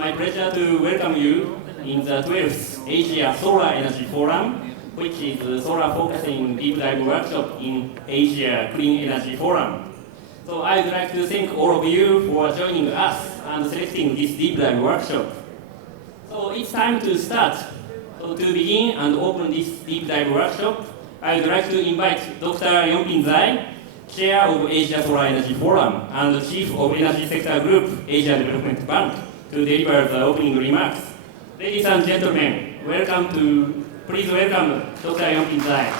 my pleasure to welcome you in the 12th Asia Solar Energy Forum, which is the solar focusing deep dive workshop in Asia Clean Energy Forum. So I would like to thank all of you for joining us and selecting this deep dive workshop. So it's time to start. So to begin and open this deep dive workshop, I would like to invite Dr. Yonpin Zai, Chair of Asia Solar Energy Forum and Chief of Energy Sector Group, Asia Development Bank, to deliver the opening remarks. Ladies and gentlemen, please welcome Dr. Yonpin Zai.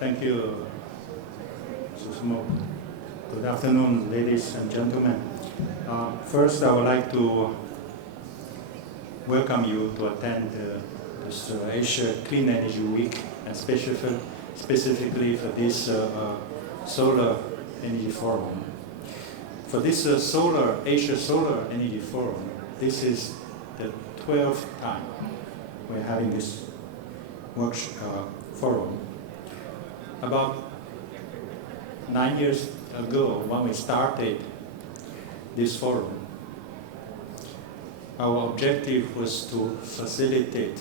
Thank you, Susumo. Good afternoon, ladies and gentlemen. First, I would like to welcome you to attend this Asia Clean Energy Week, and specifically for this Solar Energy Forum. For this Asia Solar Energy Forum, this is the 12th time we're having this forum. About 9 years ago, when we started this forum, our objective was to facilitate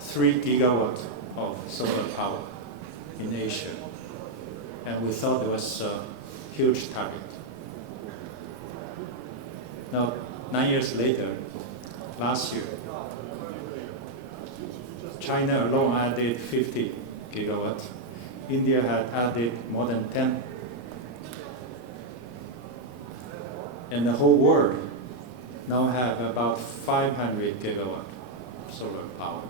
3 gigawatts of solar power in Asia. And we thought it was a huge target. Now, 9 years later, last year, China alone added 50 gigawatts. India had added more than 10. And the whole world now have about 500 gigawatt solar power.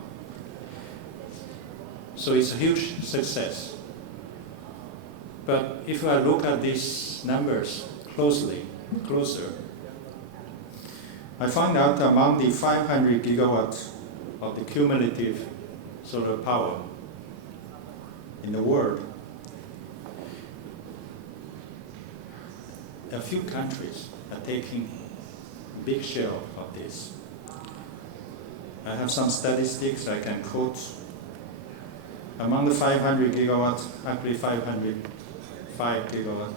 So it's a huge success. But if I look at these numbers closer, I find out among the 500 gigawatts of the cumulative solar power in the world, a few countries are taking a big share of this. I have some statistics I can quote. Among the 500 gigawatts, actually 505 gigawatts,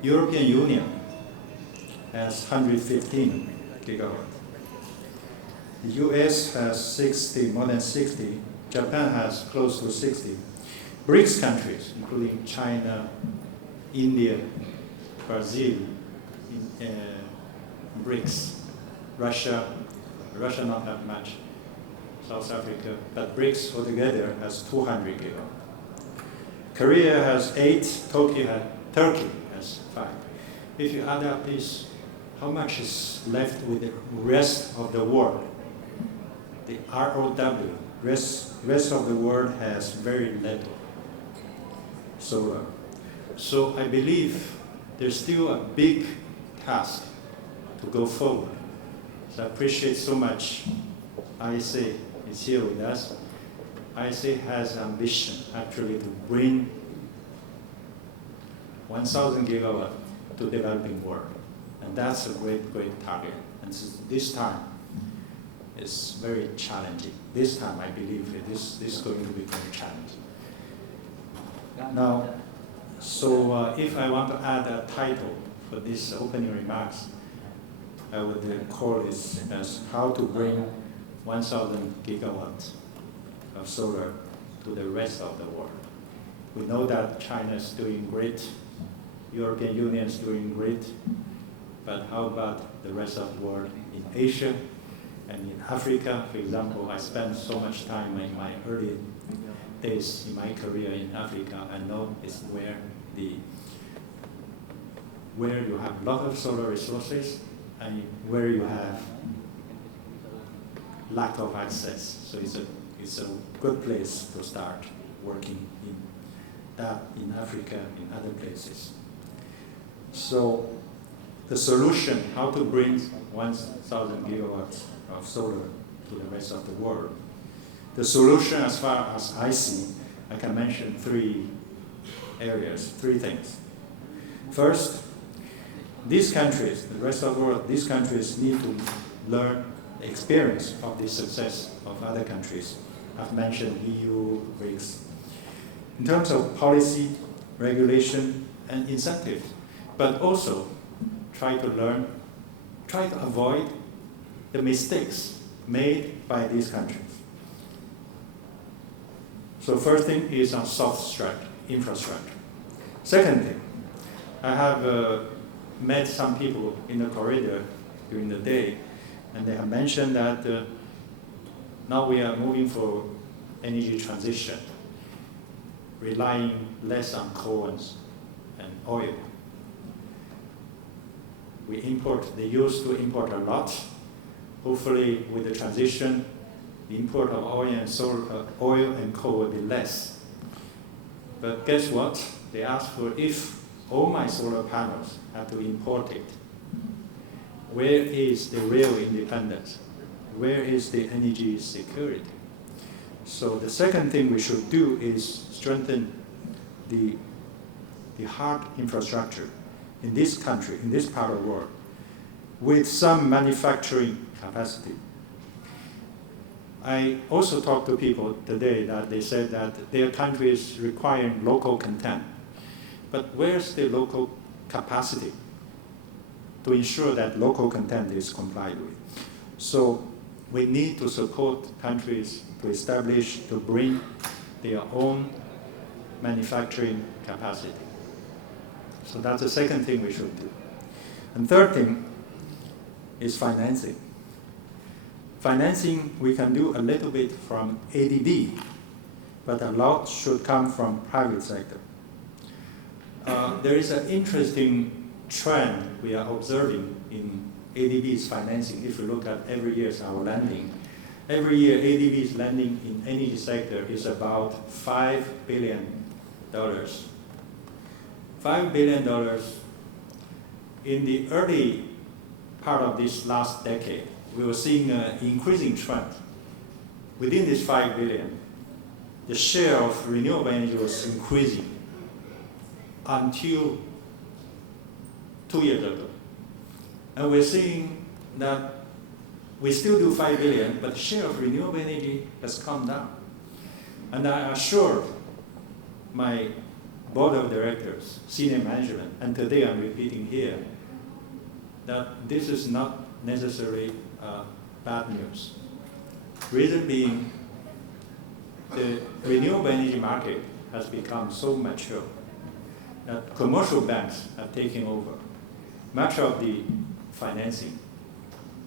European Union has 115 gigawatts. The US has more than 60. Japan has close to 60. BRICS countries, including China, India, Brazil, BRICS, Russia not that much, South Africa, but BRICS altogether has 200 gigawatts. Korea has 8, Turkey has 5. If you add up this, how much is left with the rest of the world? The ROW, rest of the world has very little solar. So I believe there's still a big task to go forward. So I appreciate so much ACEF is here with us. ACEF has ambition actually to bring 1,000 gigawatts to developing world. And that's a great target. And so this time is very challenging. This time I believe this is going to be very challenging. Now, so if I want to add a title for this opening remarks, I would call this as how to bring 1,000 gigawatts of solar to the rest of the world. We know that China is doing great, European Union is doing great, but how about the rest of the world in Asia and in Africa? For example, I spent so much time in my early days in my career in Africa. I know it's where you have a lot of solar resources and where you have lack of access. So it's a good place to start working in Africa, in other places. So the solution, how to bring 1,000 gigawatts of solar to the rest of the world. The solution, as far as I see, I can mention 3 areas, 3 things. First, these countries, the rest of the world, these countries need to learn the experience of the success of other countries I've mentioned EU, BRICS. In terms of policy, regulation, and incentive, but also try to learn, try to avoid the mistakes made by these countries. So first thing is on soft infrastructure. Second thing, I have met some people in the corridor during the day, and they have mentioned that now we are moving for energy transition, relying less on coal and oil. They used to import a lot. Hopefully, with the transition, the import of oil and coal will be less. But guess what? They asked for if all my solar panels have to import it. Where is the real independence? Where is the energy security? So the second thing we should do is strengthen the hard infrastructure in this country, in this part of the world, with some manufacturing capacity. I also talked to people today that they said that their country is requiring local content. But where's the local capacity to ensure that local content is complied with? So we need to support countries to establish, to bring their own manufacturing capacity. So that's the second thing we should do. And third thing is financing. Financing, we can do a little bit from ADB, but a lot should come from private sector. There is an interesting trend we are observing in ADB's financing. If you look at every year's our lending, every year ADB's lending in energy sector is about $5 billion. $5 billion in the early part of this last decade. We were seeing an increasing trend. Within this $5 billion, the share of renewable energy was increasing until 2 years ago. And we're seeing that we still do $5 billion, but the share of renewable energy has come down. And I assured my board of directors, senior management, and today I'm repeating here, that this is not necessarily bad news. Reason being, the renewable energy market has become so mature that commercial banks are taking over much of the financing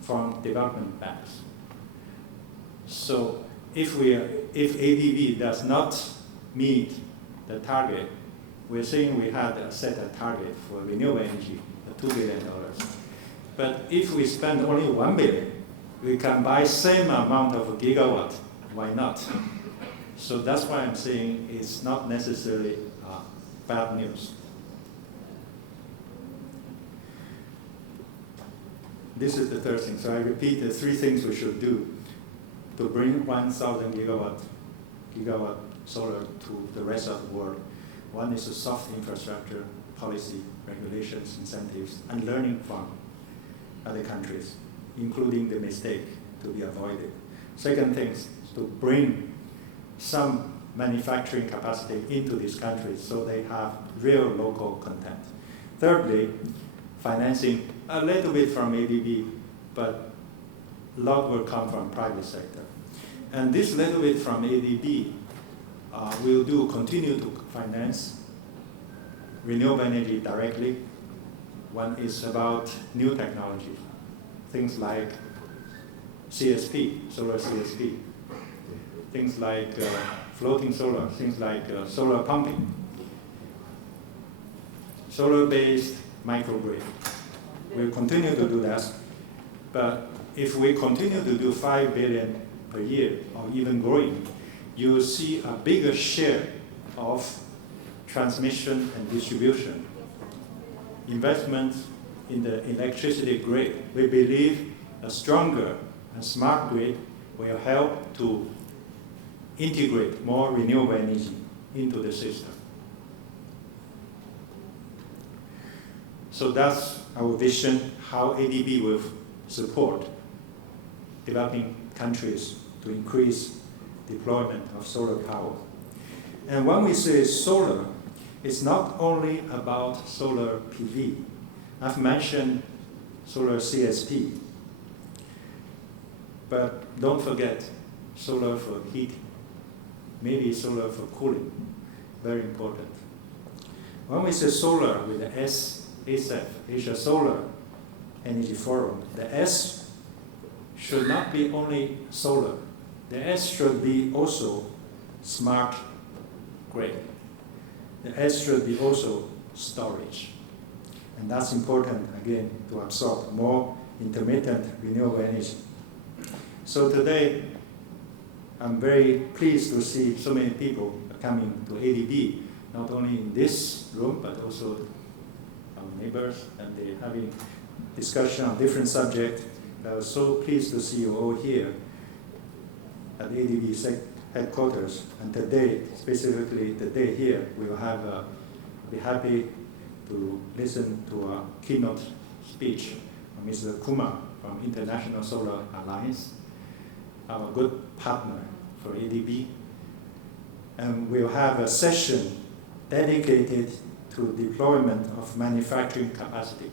from development banks. So if ADB does not meet the target, we're saying we had set a target for renewable energy of $2 billion. But if we spend only $1 billion, we can buy same amount of gigawatt. Why not? So that's why I'm saying it's not necessarily bad news. This is the third thing. So I repeat the three things we should do to bring 1,000 gigawatt solar to the rest of the world. One is the soft infrastructure, policy, regulations, incentives, and learning from other countries, including the mistake to be avoided. Second thing is to bring some manufacturing capacity into these countries so they have real local content. Thirdly, financing a little bit from ADB, but a lot will come from private sector. And this little bit from ADB will continue to finance renewable energy directly. One is about new technology, things like CSP, solar CSP, things like floating solar, things like solar pumping, solar-based microgrid. We'll continue to do that, but if we continue to do 5 billion per year, or even growing, you will see a bigger share of transmission and distribution. Investments in the electricity grid. We believe a stronger and smart grid will help to integrate more renewable energy into the system. So that's our vision, how ADB will support developing countries to increase deployment of solar power. And when we say solar, it's not only about solar PV. I've mentioned solar CSP, but don't forget solar for heating, maybe solar for cooling, very important. When we say solar with the ACEF, Asia Solar Energy Forum, the S should not be only solar. The S should be also smart grid. The S should be also storage. And that's important, again, to absorb more intermittent renewable energy. So today, I'm very pleased to see so many people coming to ADB, not only in this room, but also our neighbors, and they're having discussion on different subjects. I was so pleased to see you all here at ADB headquarters. And today, specifically today here, we will have, be happy to listen to a keynote speech from Mr. Kumar from International Solar Alliance, our good partner for ADB. And we'll have a session dedicated to deployment of manufacturing capacity,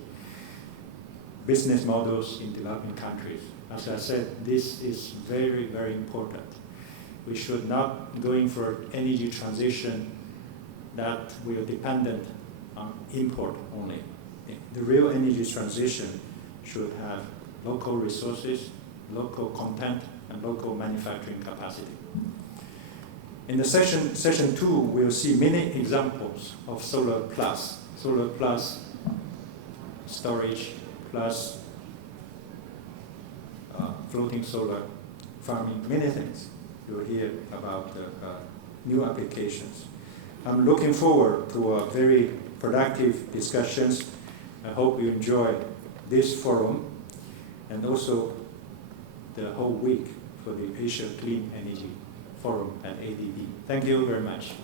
business models in developing countries. As I said, this is very, very important. We should not going for energy transition that we are dependent on import only. The real energy transition should have local resources, local content, and local manufacturing capacity. In the session 2, we'll see many examples of solar plus storage, plus floating solar farming, many things. You'll hear about new applications. I'm looking forward to a very productive discussions. I hope you enjoy this forum and also the whole week for the Asia Clean Energy Forum at ADB. Thank you very much.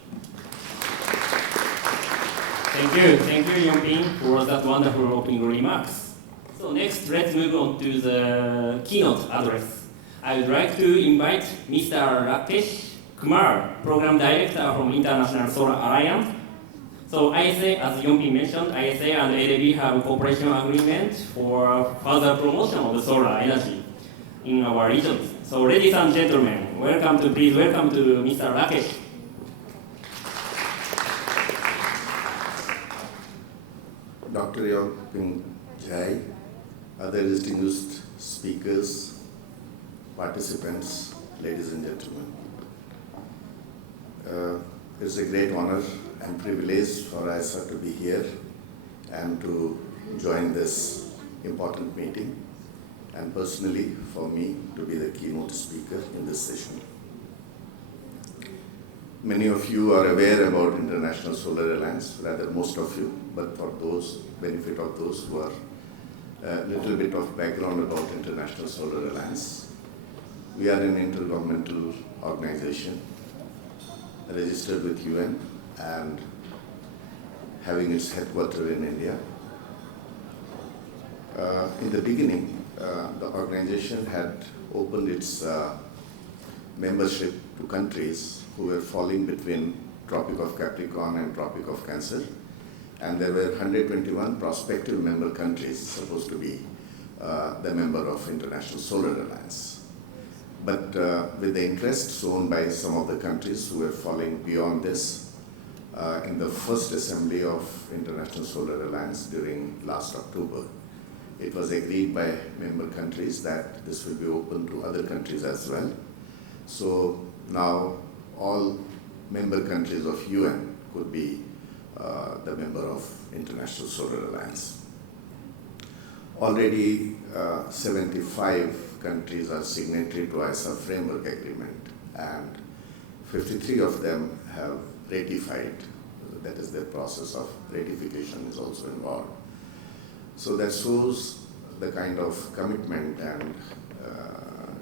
Thank you, Yongbin, for that wonderful opening remarks. So next, let's move on to the keynote address. I would like to invite Mr. Rakesh Kumar, Program Director from International Solar Alliance. So ISA, as Yongbin mentioned, ISA and ADB have a cooperation agreement for further promotion of the solar energy in our regions. So ladies and gentlemen, please welcome to Mr. Rakesh. Dr. Yongbin Jai, other distinguished speakers, participants, ladies and gentlemen. It's a great honor and privilege for ACEF to be here and to join this important meeting, and personally for me to be the keynote speaker in this session. Many of you are aware about International Solar Alliance, rather most of you, but for those benefit of those who are a little bit of background about International Solar Alliance. We are an intergovernmental organization registered with UN and having its headquarters in India. In the beginning, the organization had opened its membership to countries who were falling between Tropic of Capricorn and Tropic of Cancer, and there were 121 prospective member countries supposed to be the member of International Solar Alliance. But with the interest shown by some of the countries who were falling beyond this, in the first assembly of International Solar Alliance during last October, it was agreed by member countries that this will be open to other countries as well. So now all member countries of UN could be the member of International Solar Alliance. Already 75 countries are signatory to ACEF framework agreement, and 53 of them have ratified. That is, their process of ratification is also involved. So that shows the kind of commitment and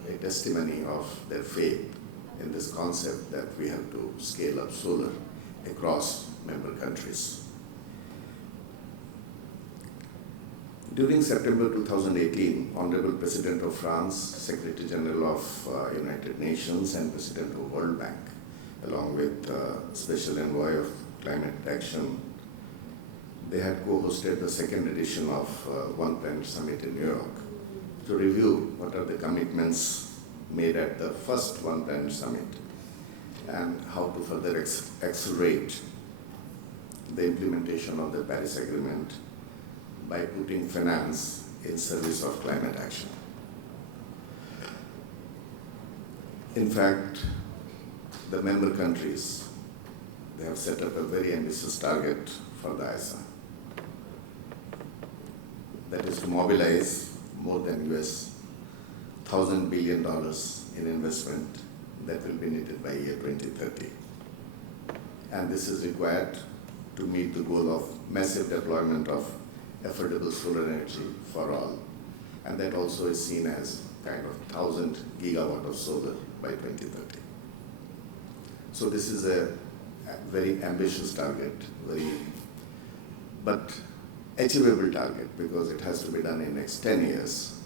a testimony of their faith in this concept that we have to scale up solar across member countries. During September 2018, Honorable President of France, Secretary General of United Nations, and President of World Bank, along with Special Envoy of Climate Action, they had co-hosted the second edition of One Planet Summit in New York to review what are the commitments made at the first One Planet Summit and how to further accelerate the implementation of the Paris Agreement by putting finance in service of climate action. In fact, the member countries, they have set up a very ambitious target for the ACEF. That is to mobilize more than $1,000 billion in investment that will be needed by year 2030. And this is required to meet the goal of massive deployment of affordable solar energy for all. And that also is seen as kind of 1,000 gigawatt of solar by 2030. So this is a very ambitious target, but achievable target because it has to be done in the next 10 years.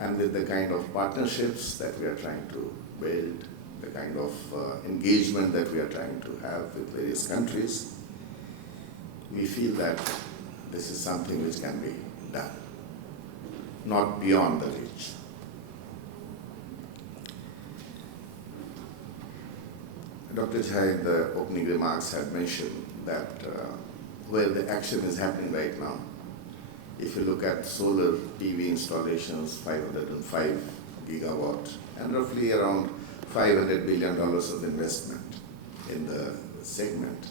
And with the kind of partnerships that we are trying to build, the kind of engagement that we are trying to have with various countries, we feel that this is something which can be done, not beyond the reach. Dr. Jha in the opening remarks had mentioned that where the action is happening right now, if you look at solar PV installations, 505 gigawatt, and roughly around $500 billion of investment in the segment.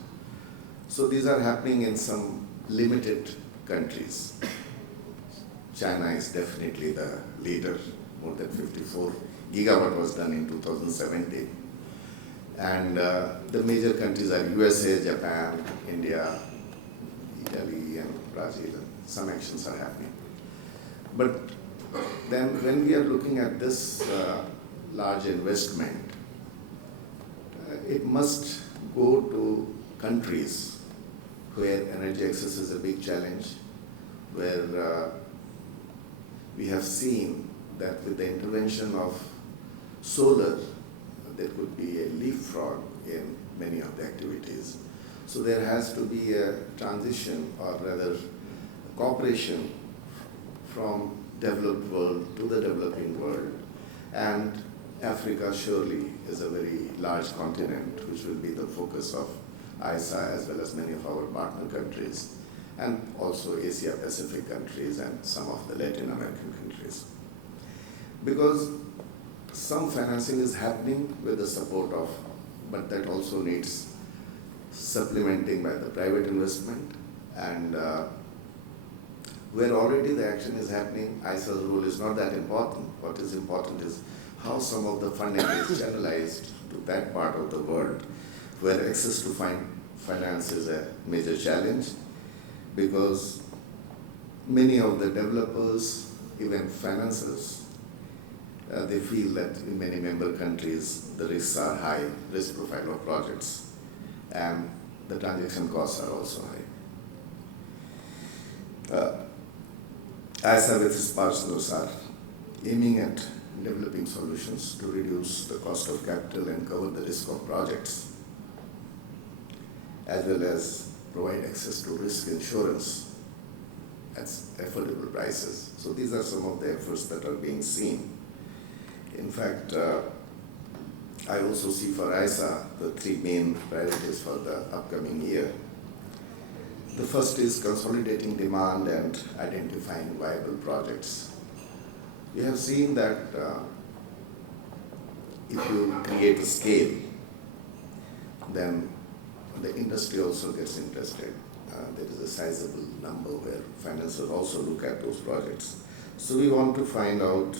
So these are happening in some limited countries. China is definitely the leader. More than 54 gigawatt was done in 2017. And the major countries are USA, Japan, India, Italy, and Brazil. Some actions are happening. But then when we are looking at this large investment, it must go to countries where energy access is a big challenge, where we have seen that with the intervention of solar, there could be a leapfrog in many of the activities. So there has to be a transition, or rather cooperation from developed world to the developing world. And Africa surely is a very large continent, which will be the focus of ACEF as well as many of our partner countries, and also Asia Pacific countries and some of the Latin American countries. Because some financing is happening with the support of, but that also needs supplementing by the private investment. And where already the action is happening, ACEF's role is not that important. What is important is how some of the funding is channelized to that part of the world where access to finance is a major challenge, because many of the developers, even financiers, they feel that in many member countries the risks are high, risk profile of projects, and the transaction costs are also high. ACEF with its partners are aiming at developing solutions to reduce the cost of capital and cover the risk of projects, as well as provide access to risk insurance at affordable prices. So these are some of the efforts that are being seen. In fact, I also see for ACEF the three main priorities for the upcoming year. The first is consolidating demand and identifying viable projects. We have seen that if you create a scale, then the industry also gets interested. There is a sizable number where financiers also look at those projects. So we want to find out,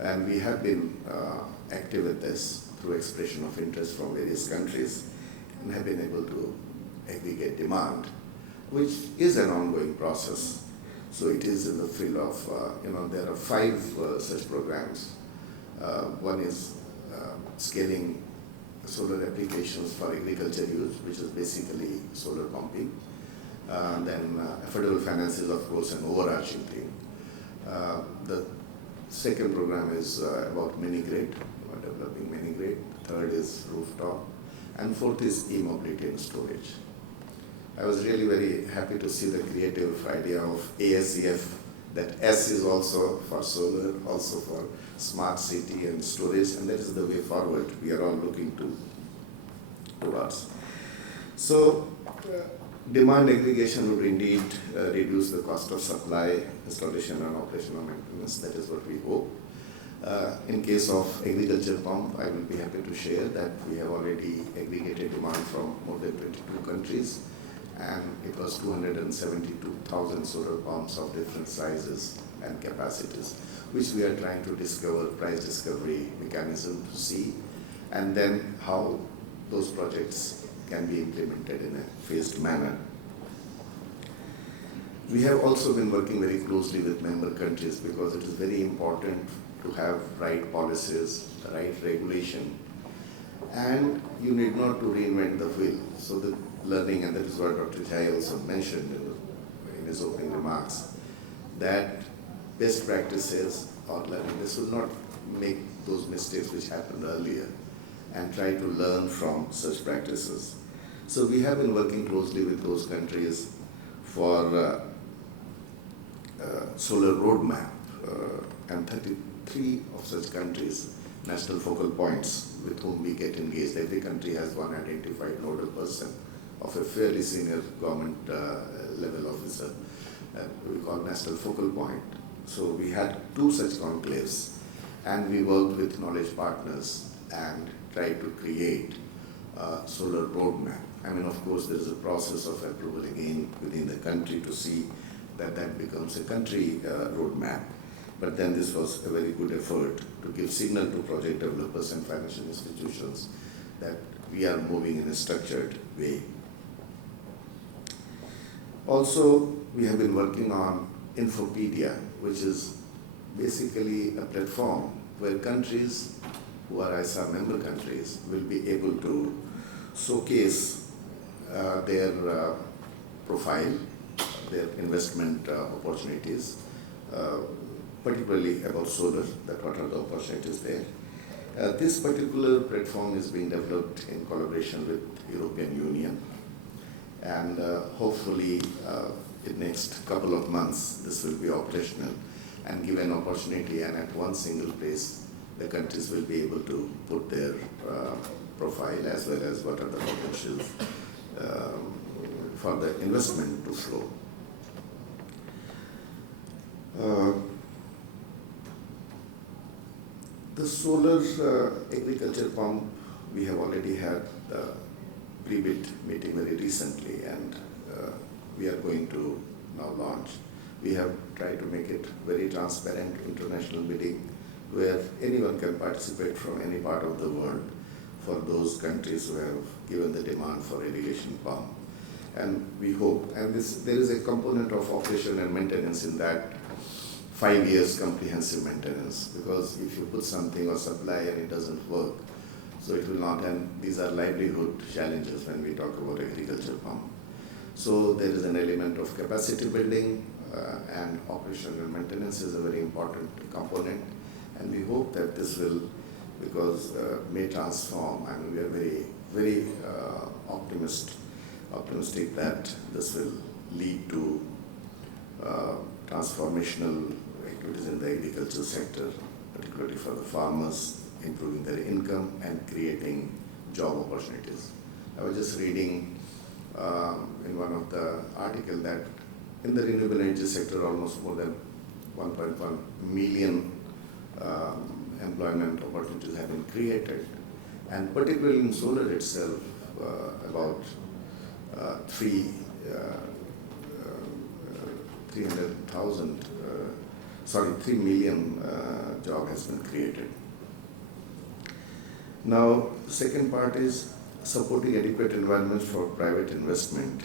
and we have been active with this through expression of interest from various countries, and have been able to aggregate demand, which is an ongoing process. So it is in the field of, there are 5 such programs. One is scaling solar applications for agriculture use, which is basically solar pumping. Then affordable finance is, of course, an overarching theme. The second program is about mini-grid, developing mini-grid. Third is rooftop. And fourth is e-mobility and storage. I was really very happy to see the creative idea of ACEF, that S is also for solar, also for smart city and storage, and that is the way forward we are all looking towards. So, demand aggregation would indeed reduce the cost of supply, installation and operational maintenance. That is what we hope. In case of agriculture pump, I will be happy to share that we have already aggregated demand from more than 22 countries, and it was 272,000 solar pumps of different sizes and capacities, which we are trying to discover price discovery mechanism to see, and then how those projects can be implemented in a phased manner. We have also been working very closely with member countries because it is very important to have right policies, right regulation, and you need not to reinvent the wheel. So the learning, and that is what Dr. Jai also mentioned in his opening remarks, that best practices or learning, this will not make those mistakes which happened earlier, and try to learn from such practices. So we have been working closely with those countries for solar roadmap, and 33 of such countries, national focal points with whom we get engaged. Every country has one identified nodal person of a fairly senior government level officer, we call national focal point. So we had 2 such conclaves, and we worked with knowledge partners and tried to create a solar roadmap. I mean, of course, there is a process of approval again within the country to see that that becomes a country roadmap. But then this was a very good effort to give signal to project developers and financial institutions that we are moving in a structured way. Also, we have been working on Infopedia, which is basically a platform where countries who are ACEF member countries will be able to showcase their profile, their investment opportunities, particularly about solar, that what are the opportunities there. This particular platform is being developed in collaboration with European Union, and hopefully in next couple of months this will be operational and give an opportunity, and at one single place the countries will be able to put their profile as well as what are the potentials for the investment to flow. The solar agriculture pump, we have already had the pre-bid meeting very recently, and we are going to now launch. We have tried to make it very transparent international bidding where anyone can participate from any part of the world for those countries who have given the demand for irrigation pump. And we hope, and there is a component of operation and maintenance in that, 5 years comprehensive maintenance, because if you put something or supply and it doesn't work, so it will not, and these are livelihood challenges when we talk about agriculture pump. So there is an element of capacity building, and operation and maintenance is a very important component, and we hope that this will, because may transform, and we are very, very optimistic that this will lead to transformational activities in the agriculture sector, particularly for the farmers, improving their income and creating job opportunities. I was just reading in one of the articles that in the renewable energy sector, almost more than 1.1 million employment opportunities have been created, and particularly in solar itself, about 3 million job has been created. Now, the second part is supporting adequate environments for private investment,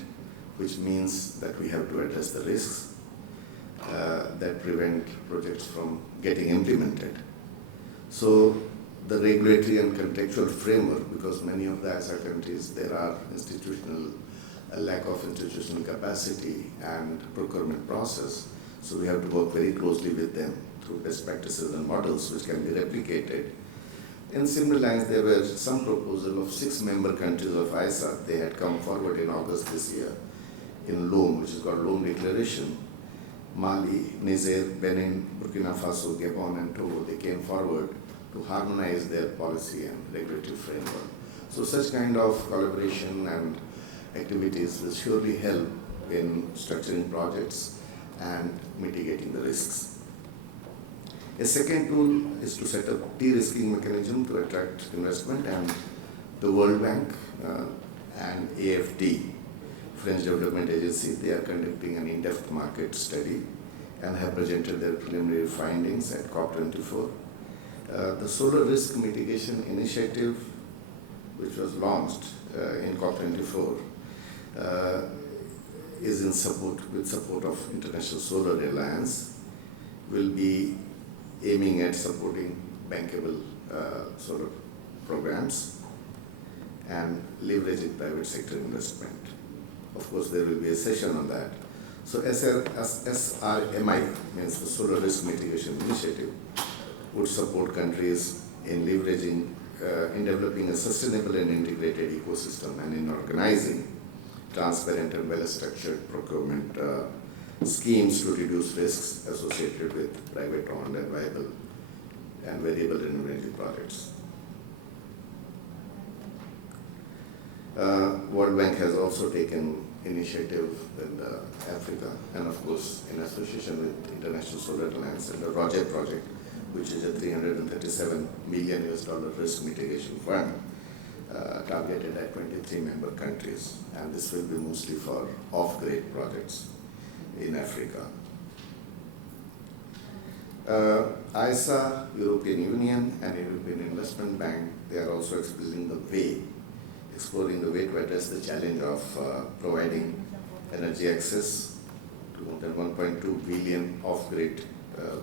which means that we have to address the risks that prevent projects from getting implemented. So the regulatory and contextual framework, because many of the ASEAN countries, there are institutional a lack of institutional capacity and procurement process. So we have to work very closely with them through best practices and models which can be replicated. In similar lines, there were some proposal of 6 member countries of ACEF. They had come forward in August this year in Lome, which is called Lome Declaration. Mali, Niger, Benin, Burkina Faso, Gabon, and Togo, they came forward to harmonize their policy and regulatory framework. So such kind of collaboration and activities will surely help in structuring projects and mitigating the risks. A second tool is to set up de-risking mechanism to attract investment, and the World Bank and AFD, French Development Agency, they are conducting an in-depth market study and have presented their preliminary findings at COP24. The Solar Risk Mitigation Initiative, which was launched in COP24, is in support of International Solar Alliance, will be aiming at supporting bankable solar programs and leveraging private sector investment. Of course, there will be a session on that. So SRMI, means the Solar Risk Mitigation Initiative, would support countries in leveraging, in developing a sustainable and integrated ecosystem and in organizing transparent and well-structured procurement schemes to reduce risks associated with private-owned and viable and variable renewable energy projects. World Bank has also taken initiative in Africa, and of course in association with International Solar Alliance and the Roger project, which is a $337 million risk mitigation fund targeted at 23 member countries, and this will be mostly for off-grid projects in Africa. ISA, European Union, and European Investment Bank, they are also exploring the way to address the challenge of providing energy access to more than 1.2 billion off-grid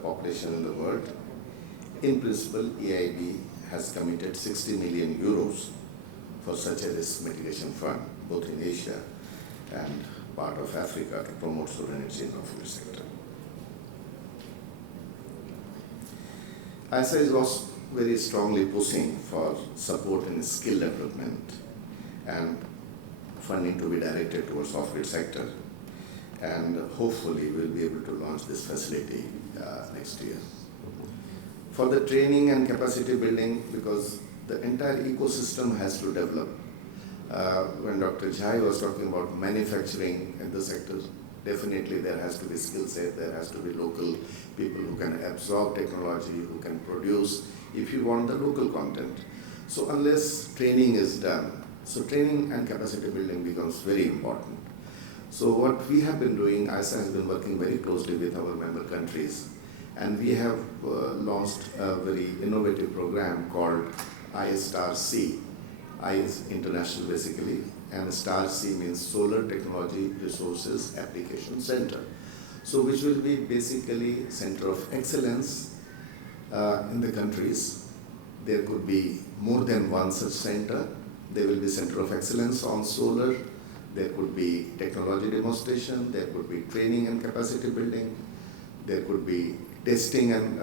population in the world. In principle, EIB has committed 60 million euros for such a risk mitigation fund, both in Asia and part of Africa, to promote solar energy in the off-grid sector. ISA is also very strongly pushing for support in skill development and funding to be directed towards off-grid sector, and hopefully we'll be able to launch this facility next year. For the training and capacity building, because the entire ecosystem has to develop. When Dr. Jhai was talking about manufacturing in the sector, definitely there has to be skill set, there has to be local people who can absorb technology, who can produce, if you want the local content. So unless training is done, so training and capacity building becomes very important. So what we have been doing, ISA has been working very closely with our member countries, and we have launched a very innovative program called I*C. I is international basically, and *C means Solar Technology Resources Application Center. So which will be basically center of excellence in the countries. There could be more than one such center. There will be center of excellence on solar. There could be technology demonstration. There could be training and capacity building. There could be testing and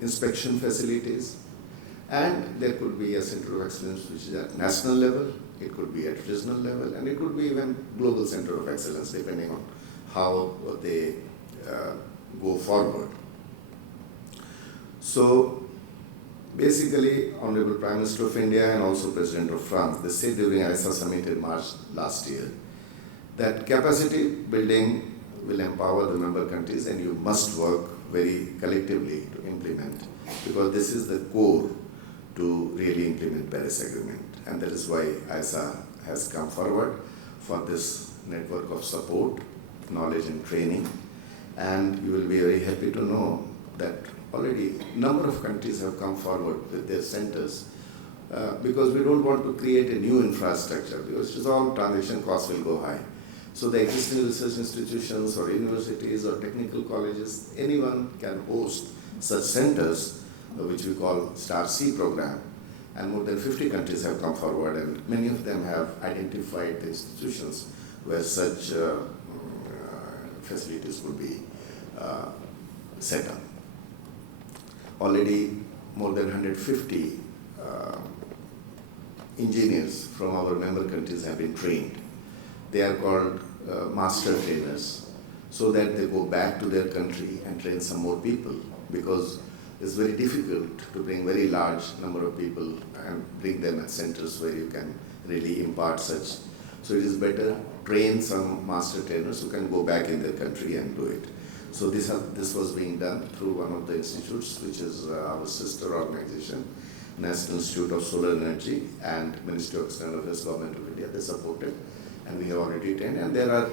inspection facilities. And there could be a center of excellence which is at national level, it could be at regional level, and it could be even global center of excellence depending on how they go forward. So basically, Honorable Prime Minister of India and also President of France, they said during ISA summit in March last year that capacity building will empower the member countries, and you must work very collectively to implement, because this is the core to really implement Paris Agreement. And that is why ISA has come forward for this network of support, knowledge and training. And you will be very happy to know that already a number of countries have come forward with their centers because we don't want to create a new infrastructure, because it's all transaction costs will go high. So the existing research institutions or universities or technical colleges, anyone can host such centers, which we call *C program, and more than 50 countries have come forward, and many of them have identified the institutions where such facilities could be set up. Already more than 150 engineers from our member countries have been trained. They are called master trainers, so that they go back to their country and train some more people, because it's very difficult to bring very large number of people and bring them at centers where you can really impart such. So it is better train some master trainers who can go back in their country and do it. So this was being done through one of the institutes, which is our sister organization, National Institute of Solar Energy, and Ministry of External Affairs, Government of India. They supported, and we have already trained. And there are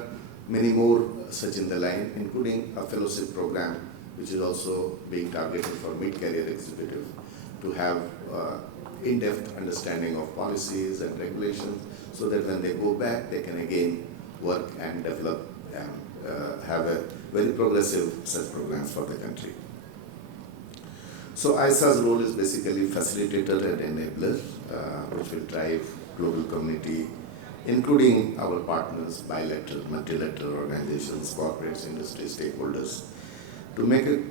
many more such in the line, including a fellowship program, which is also being targeted for mid-career executives to have in-depth understanding of policies and regulations, so that when they go back, they can again work and develop and have a very progressive such programs for the country. So ISA's role is basically facilitator and enabler, which will drive global community, including our partners, bilateral, multilateral organizations, corporates, industry, stakeholders, to make a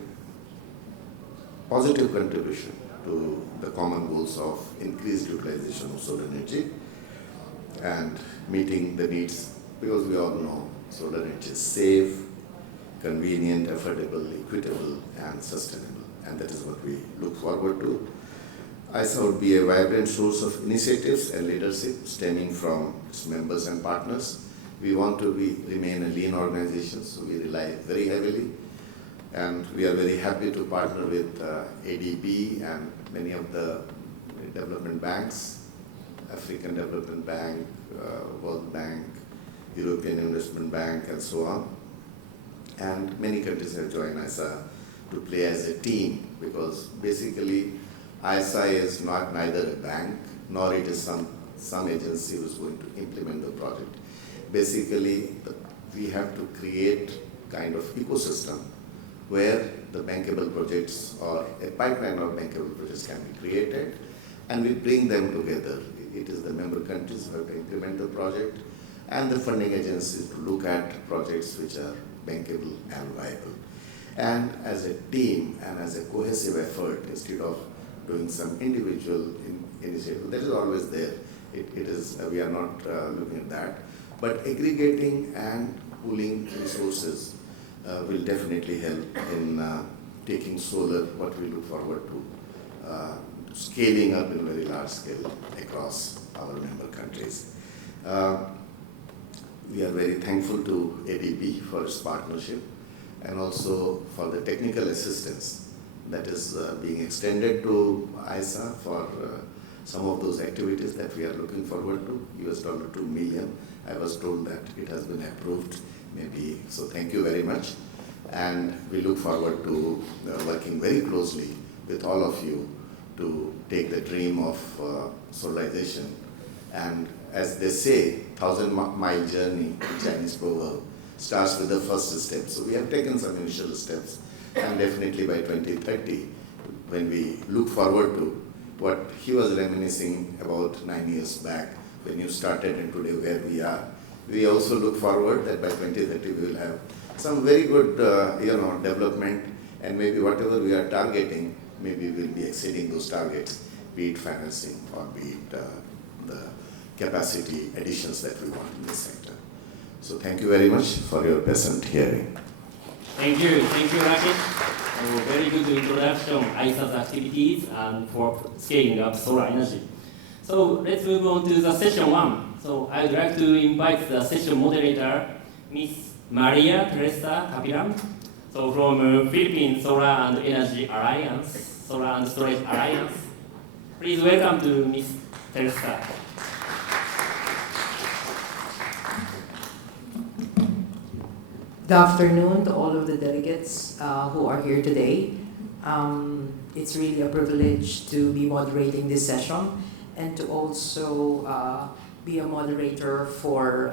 positive contribution to the common goals of increased utilization of solar energy and meeting the needs, because we all know solar energy is safe, convenient, affordable, equitable, and sustainable. And that is what we look forward to. ISA would be a vibrant source of initiatives and leadership stemming from its members and partners. We want to remain a lean organization, so we rely very heavily. And we are very happy to partner with ADB and many of the development banks, African Development Bank, World Bank, European Investment Bank, and so on. And many countries have joined ISA to play as a team, because basically ISA is neither a bank nor it is some agency who is going to implement the project. Basically, we have to create kind of ecosystem where the bankable projects or a pipeline of bankable projects can be created, and we bring them together. It is the member countries who have to implement the project, and the funding agencies to look at projects which are bankable and viable. And as a team and as a cohesive effort, instead of doing some individual initiative, that is always there. We are not looking at that. But aggregating and pooling resources will definitely help in taking solar, what we look forward to, scaling up in very large scale across our member countries. We are very thankful to ADB for its partnership, and also for the technical assistance that is being extended to ISA for some of those activities that we are looking forward to, $2 million. I was told that it has been approved, maybe, so thank you very much. And we look forward to working very closely with all of you to take the dream of solarization. And as they say, 1,000-mile journey, Chinese proverb, starts with the first step. So we have taken some initial steps, and definitely by 2030, when we look forward to what he was reminiscing about 9 years back, when you started and today where we are, we also look forward that by 2030 we will have some very good development, and maybe whatever we are targeting, maybe we'll be exceeding those targets, be it financing or be it the capacity additions that we want in this sector. So thank you very much for your patient hearing. Thank you, Rakesh. Very good introduction, ISA's activities and for scaling up solar energy. So let's move on to the session one. So I'd like to invite the session moderator, Miss Maria Teresa Capilan, so from Philippine Solar and Energy Alliance, Solar and Storage Alliance. Please welcome to Miss Teresa. Good afternoon to all of the delegates who are here today. It's really a privilege to be moderating this session and to also be a moderator for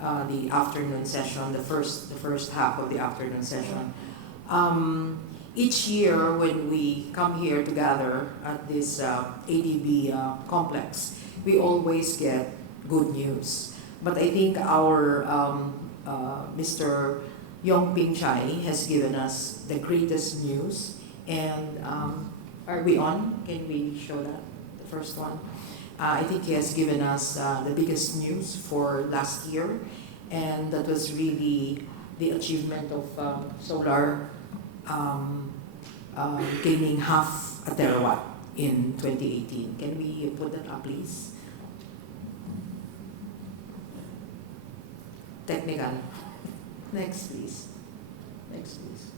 the afternoon session, the first half of the afternoon session. each year when we come here to gather at this ADB complex, we always get good news. But I think our Mr. Yong Ping Chai has given us the greatest news. And are we on? Can we show that, the first one? I think he has given us the biggest news for last year, and that was really the achievement of solar gaining half a terawatt in 2018. Can we put that up, please? Technical. Next, please. Next, please.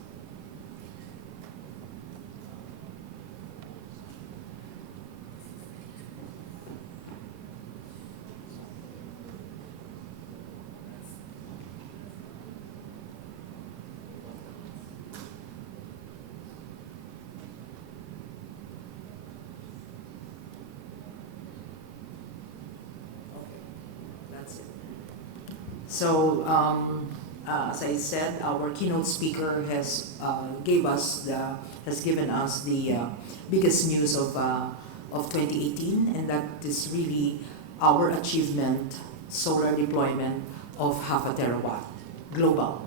That's it. So, as I said, our keynote speaker has given us the biggest news of 2018, and that is really our achievement, solar deployment of half a terawatt global.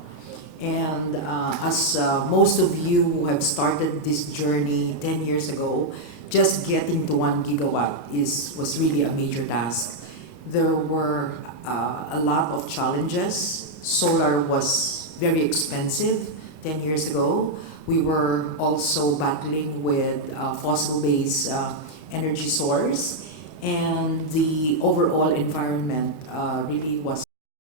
And as most of you who have started this journey 10 years ago, just getting to 1 gigawatt was really a major task. There were a lot of challenges. Solar was very expensive 10 years ago. We were also battling with fossil-based energy source, and the overall environment really was